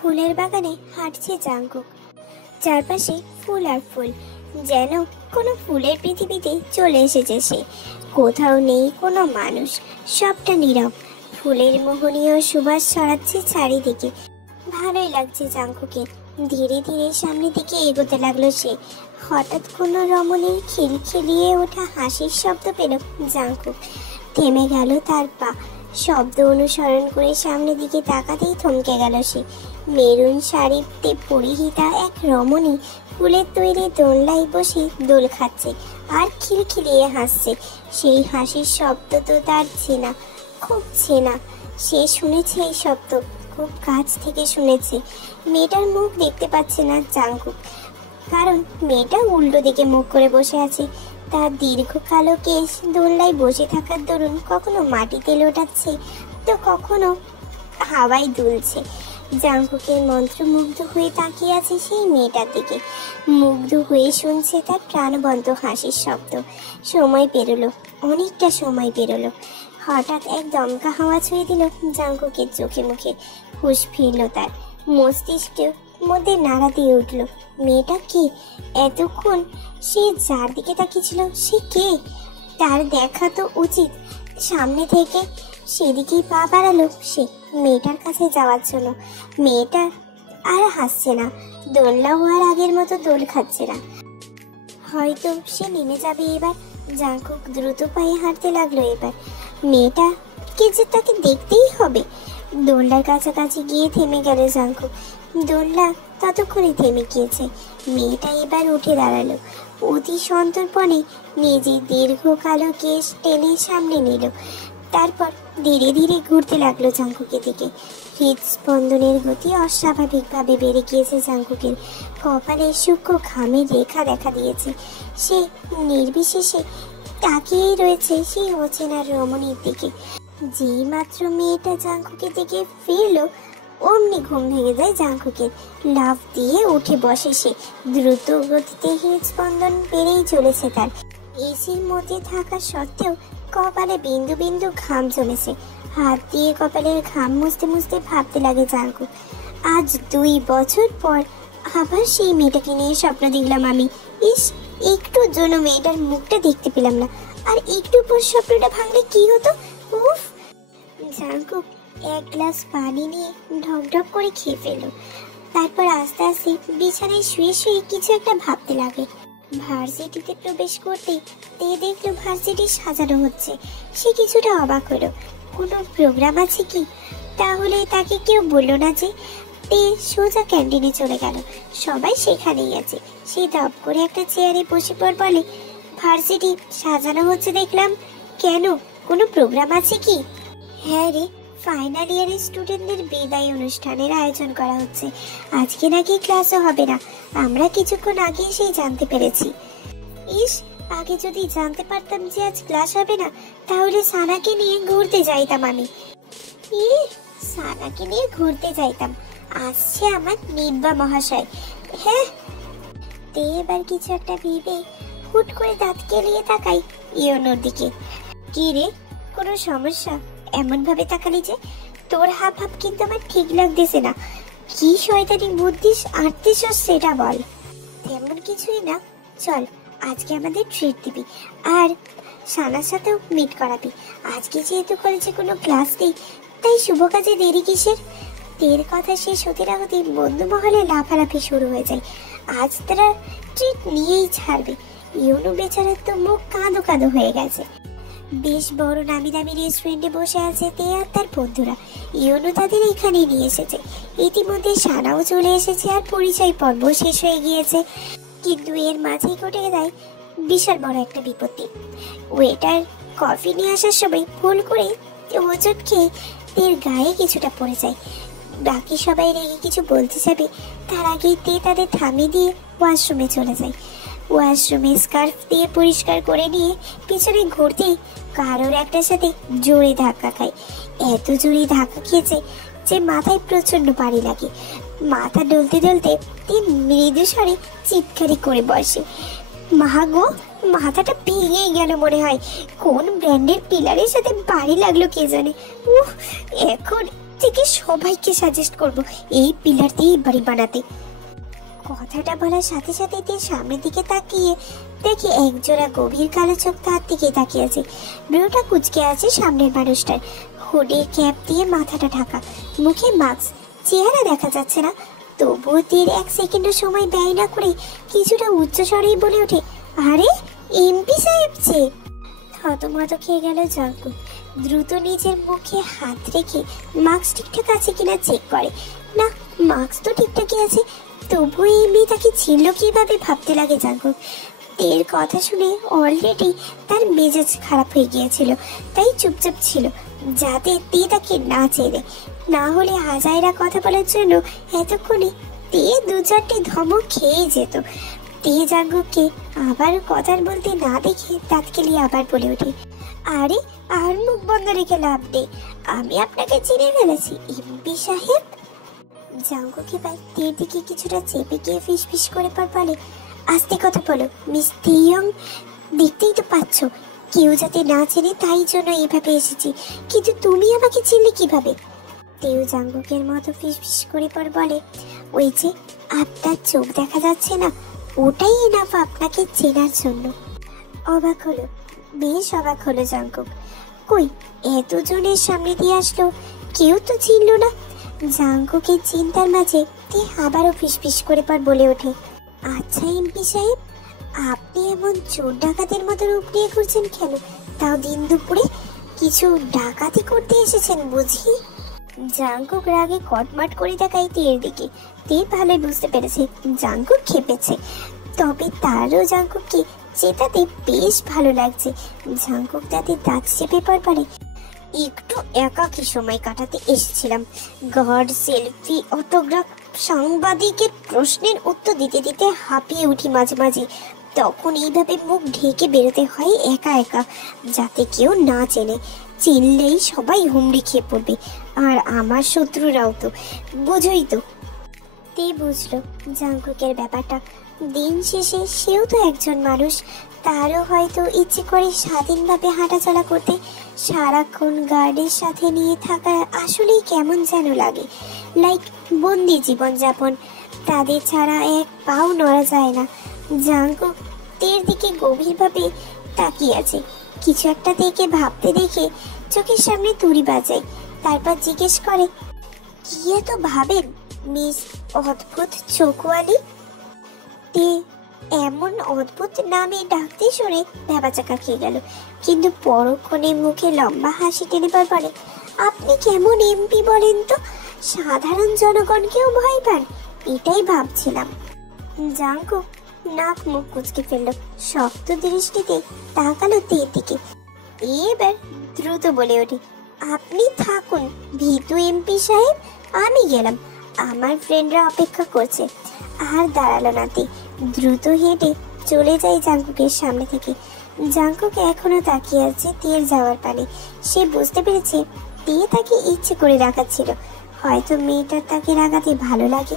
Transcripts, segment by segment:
ফুলের বাগানে হাঁটছে জাঙ্কুক। চারপাশে ফুল আর ফুল, যেন কোনো ফুলের পৃথিবীতে চলে এসেছে সে। কোথাও নেই কোনো মানুষ, সবটা নীরব। ফুলের মোহনীয় সুবাস ছড়াচ্ছে চারিদিকে। ভালোই লাগছে জাঙ্কুকে। ধীরে ধীরে সামনের দিকে এগোতে লাগলো সে। হঠাৎ কোনো রমণীর খিলখিলিয়ে ওঠা হাসির শব্দ পেল জাঙ্কুক। থেমে গেল তার পা। শব্দ অনুসরণ করে সামনের দিকে তাকাতেই থমকে গেল সে। মেরুন শাড়িতে পরিহিতা এক রমণী ফুলের তৈরি দোলনায় বসে দোল খাচ্ছে আর খিলখিলিয়ে হাসছে। সেই হাসির শব্দ তো তার চেনা, খুব চেনা। সে শুনেছে এই শব্দ, খুব কাছ থেকে শুনেছে। মেয়েটার মুখ দেখতে পাচ্ছে না জাঙ্কুক, কারণ মেয়েটা উল্টো দিকে মুখ করে বসে আছে। তার দীর্ঘ কালো কেশ দোলনায় বসে থাকার দরুন কখনো মাটিতে লোটাচ্ছে তো কখনো হাওয়ায় দুলছে। জাঙ্কুকের মন্ত্রমুগ্ধ হয়ে তাকিয়ে আছে সেই মেয়েটার দিকে, মুগ্ধ হয়ে শুনছে তার প্রাণবন্ত হাসির শব্দ। সময় পেরোলো, অনেকটা সময় পেরোলো। হঠাৎ এক দমকা হাওয়া ছুঁয়ে দিল জাঙ্কুকের চোখে মুখে। হুঁশ ফিরল তার, মস্তিষ্কের মধ্যে নাড়া দিয়ে উঠল। মেয়েটা কে? এতক্ষণ সে যার দিকে তাকিয়েছিল সে কে? তার দেখা তো উচিত। সামনে থেকে সেদিকেই পা বাড়ালো সে মেয়েটার কাছে যাওয়ার জন্য। মেয়েটা আর হাসছে না, দোলনাও আর আগের মতো দোল খাচ্ছে না। হয়তো সে নেমে যাবে এবার। জাঙ্কুক দ্রুত পায়ে হাঁটতে লাগলো এবার। মেয়েটাকে যে তাকে দেখতেই হবে। দোলনার কাছাকাছি গিয়ে থেমে গেল জাঙ্কুক। দোলনা ততক্ষণে থেমে গিয়েছে। মেয়েটা এবার উঠে দাঁড়ালো। অতি সন্তর্পণে নিজের দীর্ঘ কালো কেশ টেনে সামনে নিল। তারপর ধীরে ধীরে ঘুরতে লাগলো জাঙ্কুকের দিকে। হৃদস্পন্দনের গতি অস্বাভাবিকভাবে বেড়ে গিয়েছে জাঙ্কুকের। কপালে সূক্ষ্ম ঘামের রেখা দেখা দিয়েছে। সে নির্বিশেষে তাকিয়েই রয়েছে সেই অচেনা রমণীর দিকে। যেই মাত্র মেয়েটা জাঙ্কুকের দিকে ফিরলো, অমনি ঘুম ভেঙে যায় জাঙ্কুকের। লাফ দিয়ে উঠে বসে সে। দ্রুত গতিতে হৃদস্পন্দন বেড়েই চলেছে তার। এসির মধ্যে থাকা সত্ত্বেও কপালে বিন্দু বিন্দু ঘাম জমেছে। হাত দিয়ে কপালের ঘাম মুছতে মুছতে ভাবতে লাগে জাঙ্কুক, আজ 2 বছর পর আবার সেই মেয়েটাকে নিয়ে স্বপ্ন দেখলাম আমি। ইস, একটুর জন্য মেয়েটার মুখটা দেখতে পেলাম না। আর একটু পর স্বপ্নটা ভাঙলে কি হতো? উফ! জাঙ্কুক এক গ্লাস পানি নিয়ে ঢক ঢক করে খেয়ে ফেলল। তারপর আস্তে আস্তে বিছানায় শুয়ে শুয়ে কিছু একটা ভাবতে লাগে। ভার্সিটিতে প্রবেশ করতে দেখলো ভার্সিটি সাজানো হচ্ছে। সে কিছুটা অবাক হলো। কোনো প্রোগ্রাম আছে কি? তাহলে তাকে কেউ বললো না যে? সোজা ক্যান্টিনে চলে গেল। সবাই সেখানেই আছে। সে ধপ করে একটা চেয়ারে বসে পড় বলে, ভার্সিটি সাজানো হচ্ছে দেখলাম, কেন কোনো প্রোগ্রাম আছে কি? হ্যাঁ রে, ফাইনাল ইয়ারের স্টুডেন্টদের বিদায় অনুষ্ঠানের আয়োজন করা হচ্ছে। আজকে নাকি ক্লাসও হবে না, আমরা কিছুক্ষণ আগে এসেই জানতে পেরেছি। ইস, আগে যদি জানতে পারতাম যে আজ ক্লাস হবে না, তাহলে সানাকে নিয়ে ঘুরতে যাইতাম আমি। সানাকে নিয়ে ঘুরতে যাইতাম? আসছে আমার নিব্বা মহাশয়। হ্যাঁ, এবার কিছু একটা ভেবে হুট করে দাঁত কেলিয়ে তাকাই ইয়নোর দিকে। কি রে, কোনো সমস্যা? এমন ভাবে তাকালি যে? তোর হাব ভাব কিন্তু আমার ঠিক লাগতেছে না। কি শয়তানি বুদ্ধিস আটতিস সেটা বল। তেমন কিছুই না, চল আজকে আমাদের ট্রিট দিবি আর সানার সাথেও মিট করাবি। আজকে যেহেতু কলেজে কোনো ক্লাস নেই, তাই শুভ কাজে দেরি কিসের? তের কথা শেষ হতে না হতে বন্ধু মহলে লাফালাফি শুরু হয়ে যায়। আজ তারা ট্রিট নিয়েই ছাড়বে। ইউনু বেচারার তো মুখ কাঁদো কাঁদো হয়ে গেছে। বেশ বড় নামি দামি রেস্টুরেন্টে বসে আছে তে আর তার বন্ধুরা। ইউনু তাদের এখানে নিয়ে এসেছে। ইতিমধ্যে সানাও চলে এসেছে আর পরিচয় পর্ব শেষ হয়ে গিয়েছে। কিন্তু এর মাঝেই ঘটে যায় বিশাল বড় একটা বিপত্তি। ওয়েটার কফি নিয়ে আসার সময় ভুল করে হোঁচট খেয়ে তের গায়ে কিছুটা পড়ে যায়। বাকি সবাই রেগে কিছু বলতে যাবে, তার আগেই তে তাদের থামিয়ে দিয়ে ওয়াশরুমে চলে যায়। ওয়াশরুমে স্কার্ফ দিয়ে পরিষ্কার করে নিয়ে পিছনে ঘুরতেই কারোর একটার সাথে জোরে ধাক্কা খায়। এত জোরে ধাক্কা খেয়েছে যে মাথায় প্রচন্ড ভারী লাগে। মাথা ডলতে ডলতে তিন মৃদু স্বরে চিৎকারি করে বসে, মা গো, মাথাটা ভেঙে গেল মনে হয়। কোন ব্র্যান্ডের পিলারের সাথে বাড়ি লাগলো কে জানে। এখন থেকে সবাইকে সাজেস্ট করব এই পিলার দিয়ে বাড়ি বানাতে। কথাটা বলার সাথে সাথে তে সামনের দিকে তাকিয়ে দেখে একজোড়া গভীর কালো চোখ তার দিকে তাকিয়ে আছে। ব্রুটা কুচকে আছে সামনের মানুষটার, হুডের ক্যাপ দিয়ে মাথাটা ঢাকা, মুখে মাস্ক, চেহারা দেখা যাচ্ছে না। তবুও তীর এক সেকেন্ডও সময় ব্যয় না করে কিছুটা উচ্চ স্বরেই বলে ওঠে, আরে এমপি সাহেব যে। থতমত খেয়ে গেল জাঙ্কুক। দ্রুত নিজের মুখে হাত রেখে মাস্ক ঠিকঠাক আছে কিনা চেক করে। না, মাস্ক তো ঠিকঠাকই আছে। তবুও এই মেয়ে তাকে চিনল কিভাবে ভাবতে লাগে জাঙ্কুক। এর কথা শুনে অলরেডি তার মেজাজ খারাপ হয়ে গিয়েছিল, তাই চুপচাপ ছিল যাতে তে তাকে না চেনে। না হলে হাজাইরা কথা বলার জন্য এতক্ষণে তে দু চারটে ধমক খেয়ে যেত। তে জাঙ্কুককে আবার কথা বলতে না দেখে দাঁত কেলিয়ে আবার বলে ওঠে, আরে আর মুখ বন্ধ রেখে লাভ নেই, আমি আপনাকে চিনে ফেলেছি এমপি সাহেব। জাঙ্কুক এবার তীর দিকে কিছুটা চেপে গিয়ে ফিস ফিস করে পর বলে, আস্তে কথা বলো মিস তেইয়ং, দেখতেই তো পাচ্ছ কেউ যাতে না চেনে, তাই জন্য এইভাবে এসেছি। কিন্তু তুমি আমাকে চিনলে কিভাবে? তেও জাঙ্কুকের মতো ফিস ফিস করে পর বলে, ওই যে আপনার চোখ দেখা যাচ্ছে না, ওটাই এনাফ আপনাকে চেনার জন্য। অবাক হলো, বেশ অবাক হলো জাঙ্কুক। কই এতজনের সামনে দিয়ে আসলো, কেউ তো চিনল না। জাঙ্কুকের চিন্তার মাঝে তে আবারও ফিসফিস করে পর বলে ওঠে, আচ্ছা এমপি সাহেব, আপনি এমন চোর ডাকাতের মতো রূপ নিয়ে ঘুরছেন কেন? তাও দিন দুপুরে কিছু ডাকাতি করতে এসেছেন বুঝি? জাঙ্কুক রাগে কটমাট করে দেখায় তীর দিকে। তীর ভালোই বুঝতে পেরেছে জাঙ্কুক খেপেছে, তবে তারও জাঙ্কুককে চেতাতে বেশ ভালো লাগছে। জাঙ্কুক তাতে দাঁত চেপে পর পারে, একটু একাকী সময় কাটাতে এসেছিলাম। গড, সেলফি, অটোগ্রাফ, সাংবাদিকের প্রশ্নের উত্তর দিতে দিতে হাঁপিয়ে উঠি মাঝে মাঝে। তখন এইভাবে মুখ ঢেকে বেরোতে হয় একা একা, যাতে কেউ না চেনে। চিনলেই সবাই হুমড়ি খেয়ে পড়বে, আর আমার শত্রুরাও তো, বোঝই তো। তে বুঝলো জাঙ্কুকের ব্যাপারটা। দিন শেষে সেও তো একজন মানুষ, তারও হয়তো ইচ্ছে করে স্বাধীনভাবে হাঁটাচলা করতে। সারাক্ষণ গার্ডের সাথে নিয়ে থাকা আসলেই কেমন যেন লাগে, লাইক বন্দি জীবনযাপন। তাদের ছাড়া এক পাও নড়া যায় না। জাঙ্কুক তের দিকে গভীরভাবে তাকিয়ে আছে, কিছু একটা দেখে ভাবতে দেখে চোখের সামনে তুড়ি বাজায়। তারপর জিজ্ঞেস করে, কি এত ভাবেন মিস অদ্ভুত চোখওয়ালি? তে এমন অদ্ভুত নামে ডাকতে শুনে ভ্যাবাচাকা খেয়ে গেল, কিন্তু পরক্ষণে মুখে লম্বা হাসি টেনে পর বলে, আপনি কেমন এমপি বলেন তো? সাধারণ জনগণকেও ভয় পান? এটাই ভাবছিলাম। জাঙ্কুক নাক মুখ কুচকে ফেলল, শক্ত দৃষ্টিতে তাকালো তের দিকে। এবার দ্রুত বলে ওঠে, আপনি থাকুন ভীতু এমপি সাহেব, আমি গেলাম, আমার ফ্রেন্ডরা অপেক্ষা করছে। আর দাঁড়ালো না তে, দ্রুত হেঁটে চলে যায় জাঙ্কুকের সামনে থেকে। জাঙ্কুক এখনো তাকিয়ে আছে তের যাওয়ার পানে। সে বুঝতে পেরেছে তে তাকে ইচ্ছে করে রাখাচ্ছিল, হয়তো মেয়েটার তাকে রাগাতে ভালো লাগে,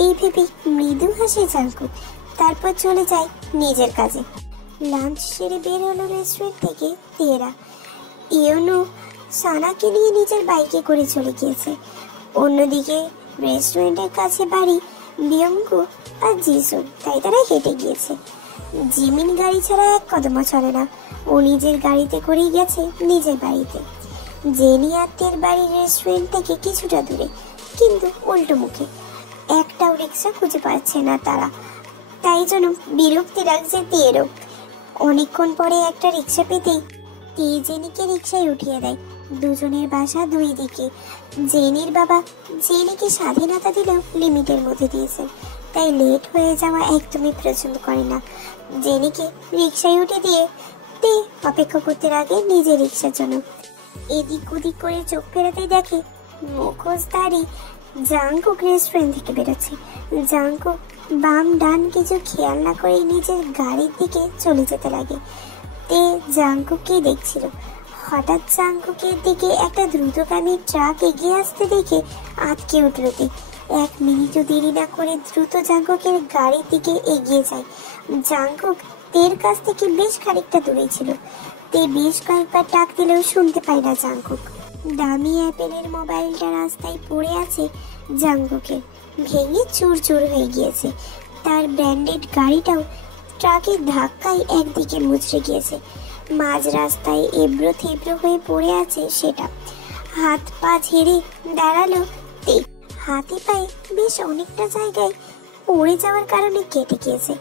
এই ভেবে মৃদু হাসে জাঙ্কুক। তারপর চলে যায় নিজের কাজে। লাঞ্চ সেরে বের হলো রেস্টুরেন্ট থেকে তেরা। ইয়োনো সানাকে নিয়ে নিজের বাইকে করে চলে গিয়েছে। অন্যদিকে রেস্টুরেন্টের কাছে বাড়ি বিয়ঙ্কু আর জিসুন, তাই তারা হেঁটে গিয়েছে। জিমিন গাড়ি ছাড়া এক কদমও চলে না, ও নিজের গাড়িতে করেই গেছে নিজের বাড়িতে। জেনি আত্মের বাড়ির রেস্টুরেন্ট থেকে কিছুটা দূরে, কিন্তু উল্টো মুখে। একটাও রিক্সা খুঁজে পাচ্ছে না তারা, তাই জন্য বিরক্তি লাগছে তেরও। অনেকক্ষণ পরে একটা রিক্সা পেতেই তে জেনিকে রিক্সায় উঠিয়ে দেয়। দুজনের বাসা দুই দিকে। জেনির বাবা জেনিকে স্বাধীনতা দিলেও লিমিটের মধ্যে দিয়েছেন, তাই লেট হয়ে যাওয়া একদমই পছন্দ করে না। জেনিকে রিক্সায় উঠে দিয়ে তে অপেক্ষা করতে লাগে নিজের রিক্সার জন্য। এদিক ওদিক করে চোখ ফেরাতেই দেখে মুখোশধারী জাঙ্কুক রেস্টুরেন্ট থেকে বেরোচ্ছে। জাঙ্কুক বাম ডান কিছু খেয়াল না করে নিজের গাড়ির দিকে চলে যেতে লাগে। তে জাঙ্কুককে দেখছিল। হঠাৎ জাঙ্কুকের দিকে একটা দ্রুতগামী ট্রাক এগিয়ে আসতে দেখে আটকে উঠল তে। 1 মিনিটও দেরি না করে দ্রুত জাঙ্কুকের গাড়ির দিকে এগিয়ে যায়। জাঙ্কুক তের কাছ থেকে বেশ খানিকটা দূরে ছিল। তে বেশ কয়েকবার ডাক দিলেও শুনতে পায় না জাঙ্কুক। দামি অ্যাপেলের মোবাইলটা রাস্তায় পড়ে আছে জাঙ্কুকের, ভেঙে চুরচুর হয়ে গিয়েছে। তার ব্র্যান্ডেড গাড়িটাও ট্রাকের ধাক্কায় একদিকে মুচড়ে গিয়েছে। মাঝ রাস্তায় এবড়ো থেবড়ো হয়ে পড়ে আছে সেটা। হাত পা ঝেড়ে দাঁড়ালো তে। হাতে পায়ে বেশ অনেকটা জায়গায় পড়ে যাওয়ার কারণে কেটে গিয়েছে।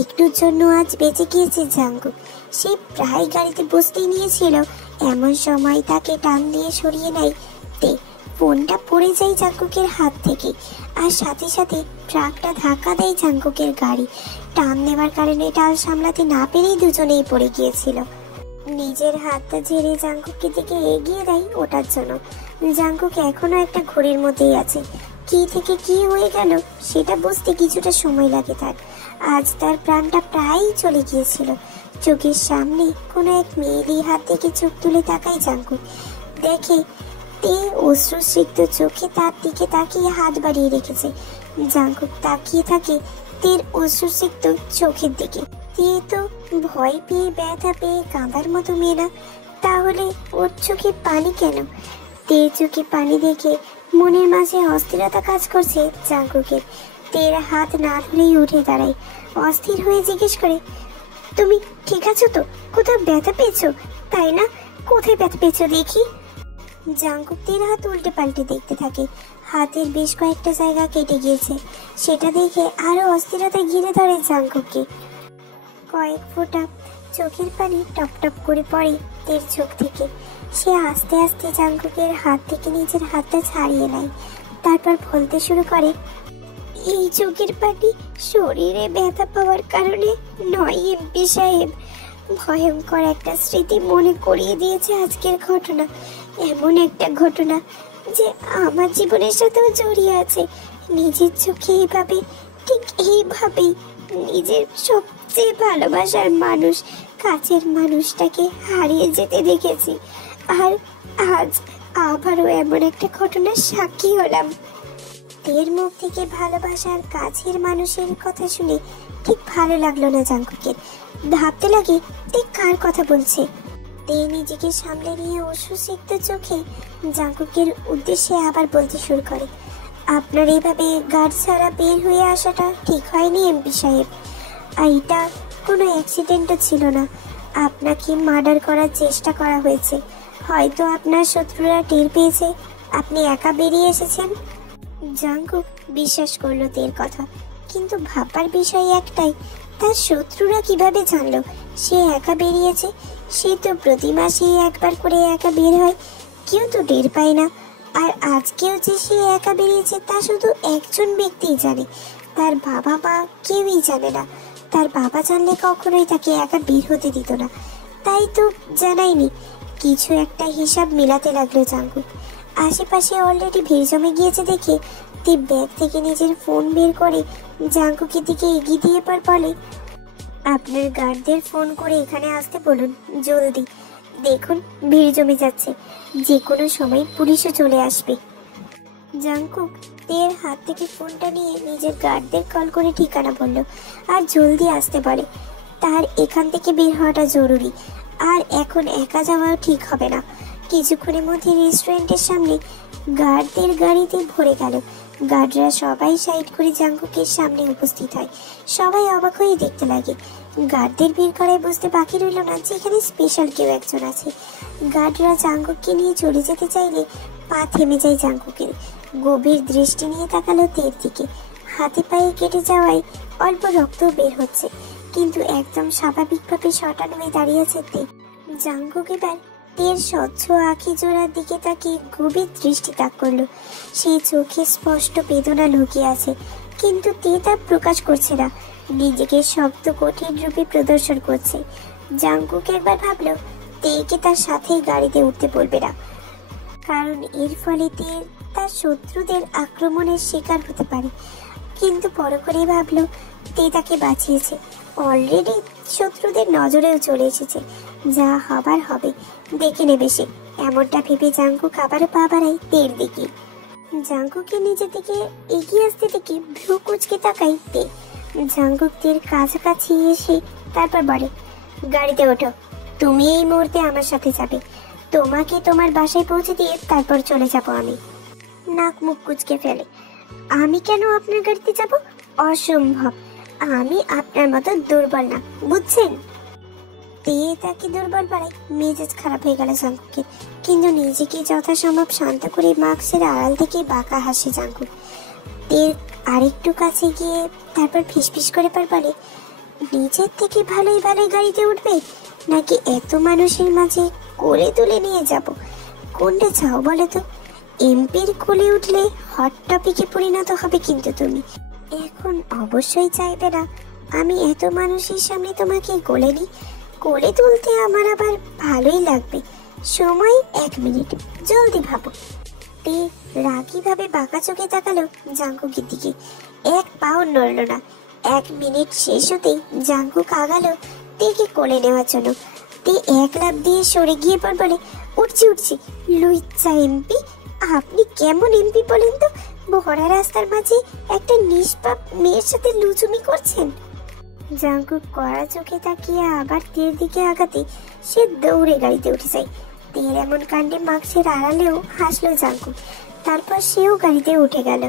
একটুর জন্য আজ বেঁচে গিয়েছে জাঙ্কুক। সে প্রায় গাড়িতে বসতেই নিয়েছিল, এমন সময় তাকে টান দিয়ে সরিয়ে নেয় তে। ফোনটা পড়ে যায় জাঙ্কুকের হাত থেকে, আর সাথে সাথে ট্রাকটা ধাক্কা দেয় জাঙ্কুকের গাড়ি। টান দেওয়ার কারণে টাল সামলাতে না পেরেই দুজনেই পড়ে গিয়েছিল। নিজের হাতটা ঝেড়ে জাঙ্কুকের দিকে এগিয়ে দেয় ওটার জন্য। জাঙ্কুক এখনো একটা ঘড়ির মধ্যেই আছে। কি থেকে কি হয়ে গেল সেটা বুঝতে কিছুটা সময় লাগে তার। আজ তার প্রাণটা প্রায়ই চলে গিয়েছিল। চোখের সামনে কোনো এক মেয়েলি হাত থেকে চোখ তুলে তাকায় জাঙ্কুক। দেখে তে অশ্রুসিক্ত চোখে তার দিকে তাকিয়ে হাত বাড়িয়ে রেখেছে। জাঙ্কুক তাকিয়ে থাকে তের অশ্রুসিক্ত চোখের দিকে। তে তো ভয় পেয়ে ব্যথা পেয়ে কাঁদার মতো মেয়ে না, তাহলে ওর চোখে পানি কেন? তের চোখে পানি দেখে মনের মাঝে অস্থিরতা কাজ করছে জাঙ্কুকের। তের হাত না ধরেই উঠে দাঁড়ায়, অস্থির হয়ে জিজ্ঞেস করে, তুমি ঠিক আছো তো? কোথাও ব্যথা পেয়েছো তাই না? কোথায় ব্যথা পেয়েছো দেখি? জাঙ্কুক তের হাত উল্টে পাল্টে দেখতে থাকে। হাতের বেশ কয়েকটা জায়গা কেটে গিয়েছে। সেটা দেখে আরো অস্থিরতা ঘিরে ধরে জাঙ্কুককে। কয়েক ফোঁটা চোখের পানি টপ টপ করে পড়ে তের চোখ থেকে। সে আস্তে আস্তে জাঙ্কুকের হাত থেকে নিজের হাতটা ছাড়িয়ে নেয়। তারপর বলতে শুরু করে, এই চোখের পানি শরীরে ব্যথা পাওয়ার কারণে নয় এমপি সাহেব। ভয়ঙ্কর একটা স্মৃতি মনে করিয়ে দিয়েছে আজকের ঘটনা। এমন একটা ঘটনা যে আমার জীবনের সাথেও জড়িয়ে আছে। নিজের চোখে এইভাবে, ঠিক এইভাবেই নিজের সবচেয়ে ভালোবাসার মানুষ, কাছের মানুষটাকে হারিয়ে যেতে দেখেছি। আর আজ আবারও এমন একটা ঘটনার সাক্ষী হলাম। তের মুখ থেকে ভালোবাসার কাছের মানুষের কথা শুনে ঠিক ভালো লাগলো না জাঙ্কুকের। ভাবতে লাগে তে কার কথা বলছে। তে নিজেকে সামলে নিয়ে অশ্রুসিক্ত চোখে জাঙ্কুকের উদ্দেশ্যে আবার বলতে শুরু করে, আপনার এইভাবে গার্ড ছাড়া বের হয়ে আসাটা ঠিক হয়নি এমপি সাহেব। আর এটা কোনো অ্যাক্সিডেন্টও ছিল না। আপনাকে মার্ডার করার চেষ্টা করা হয়েছে। হয়তো আপনার শত্রুরা টের পেয়েছে আপনি একা বেরিয়ে এসেছেন। জাঙ্কুক বিশ্বাস করলো তের কথা, কিন্তু ভাববার বিষয় একটাই, তার শত্রুরা কিভাবে জানলো সে একা বেরিয়েছে? সে তো প্রতি মাসে একবার করে একা বের হয়, কেউ তো টের পায় না। আর আজকেও যে সে একা বেরিয়েছে তা শুধু একজন ব্যক্তিই জানে, তার বাবা মা কেউই জানে না। তার বাবা জানলে কখনোই তাকে একা বের হতে দিত না, তাই তো জানায়নি। কিছু একটা হিসাব মেলাতে লাগলো জাঙ্কুক। আশেপাশে অলরেডি ভিড় জমে গিয়েছে দেখে তে ব্যাগ থেকে নিজের ফোন বের করে জাঙ্কুকের দিকে এগিয়ে দিয়ে পর বলে, আপনার গার্ডদের ফোন করে এখানে আসতে বলুন জলদি। দেখুন ভিড় জমে যাচ্ছে, যে কোনো সময় পুলিশও চলে আসবে। জাঙ্কুক তের হাত থেকে ফোনটা নিয়ে নিজের গার্ডদের কল করে ঠিকানা বলল আর জলদি আসতে বলে। তার এখান থেকে বের হওয়াটা জরুরি, আর এখন একা যাওয়াও ঠিক হবে না। কিছুক্ষণের মধ্যে রেস্টুরেন্টের সামনে গার্ডদের গাড়িতে ভরে গেল। গার্ডরা সবাই সাইড করে জাঙ্কুকের সামনে উপস্থিত হয়। সবাই অবাক হয়ে দেখতে লাগে। গার্ডদের ভিড় করায় বুঝতে বাকি রইল না যে এখানে স্পেশাল কেউ একজন আছে। গার্ডরা জাঙ্কুককে নিয়ে চলে যেতে চাইলে পা থেমে যায় জাঙ্কুকের। গভীর দৃষ্টি নিয়ে তাকালো তের দিকে। হাতে পায়ে কেটে যাওয়ায় অল্প রক্ত বের হচ্ছে, কিন্তু একদম স্বাভাবিকভাবে শটান হয়ে দাঁড়িয়ে আছে তে। জাঙ্কুক এবার তের স্বচ্ছ আঁখি জোড়ার দিকে তাকে গভীর দৃষ্টি তাক করলো। সেই চোখে স্পষ্ট বেদনা লুকিয়ে আছে, কিন্তু তে তা প্রকাশ করছে না, নিজেকে শক্ত কঠিন রূপে প্রদর্শন করছে। জাঙ্কুক একবার ভাবলো তেকে তার সাথেই গাড়িতে উঠতে বলবে না, কারণ এর ফলে তে তার শত্রুদের আক্রমণের শিকার হতে পারে। কিন্তু বড় করে ভাবলো তে তাকে বাঁচিয়েছে, অলরেডি শত্রুদের নজরেও চলে এসেছে, যা হবার হবে, দেখে নেবে সে। এমনটা ভেবে জাঙ্কুক আবারও পা বাড়ায় তের দিকে। জাঙ্কুকে নিজে থেকে এগিয়ে আসতে দেখে ভ্রু কুচকে তাকাই তে। জাঙ্কুক তের কাছাকাছি এসে তারপর বলে, গাড়িতে ওঠো, তুমি এই মুহূর্তে আমার সাথে যাবে। তোমাকে তোমার বাসায় পৌঁছে দিয়ে তারপর চলে যাব আমি। নাক মুখ কুচকে ফেলে। আমি কেন আপনার গাড়িতে যাব? অসম্ভব, আমি আপনার মতো দুর্বল না, বুঝছেন? দিয়ে তাকে দুর্বল পাড়ায় মেজাজ খারাপ হয়ে গেল জাঙ্কুকের, কিন্তু নিজেকে যথাসম্ভব শান্ত করে মাস্কের আড়াল থেকে বাঁকা হাসে জাঙ্কুক। তীর আরেকটু কাছে গিয়ে তারপর ফিসফিস করে বলে, নিজের থেকে ভালোই ভালোই গাড়িতে উঠবে নাকি এত মানুষের মাঝে কোলে তুলে নিয়ে যাব? কোনটা চাও বলো তো? এমপির কোলে উঠলে হট টপিকে পরিণত হবে কিন্তু তুমি। এখন অবশ্যই চাইবে না আমি এত মানুষের সামনে তোমাকে কোলে নিই। কোলে তুলতে আমার আবার ভালোই লাগবে। সময় 1 মিনিট, জলদি ভাবো। তে রাগি ভাবে বাঁকা চোখে তাকালো জাঙ্কুকের দিকে। 1 পাও নড়ল না। 1 মিনিট শেষ হতেই জাঙ্কুক আগালো তেকে কোলে নেওয়ার জন্য। তে 1 লাফ দিয়ে সরে গিয়ে বলে, উঠছি। লুইচ্ছা এমপি, আপনি কেমন এমপি বলেন তো? ভরা রাস্তার মাঝে একটা নিষ্পাপ মেয়ের সাথে লুচুমি করছেন। জাঙ্কুক কড়া চোখে তাকিয়ে আবার তীর দিকে আগাতে সে দৌড়ে গাড়িতে উঠে যায়। তীর এমন কাণ্ডে মাস্কের আড়ালেও হাসলো জাঙ্কুক। তারপর সেও গাড়িতে উঠে গেল।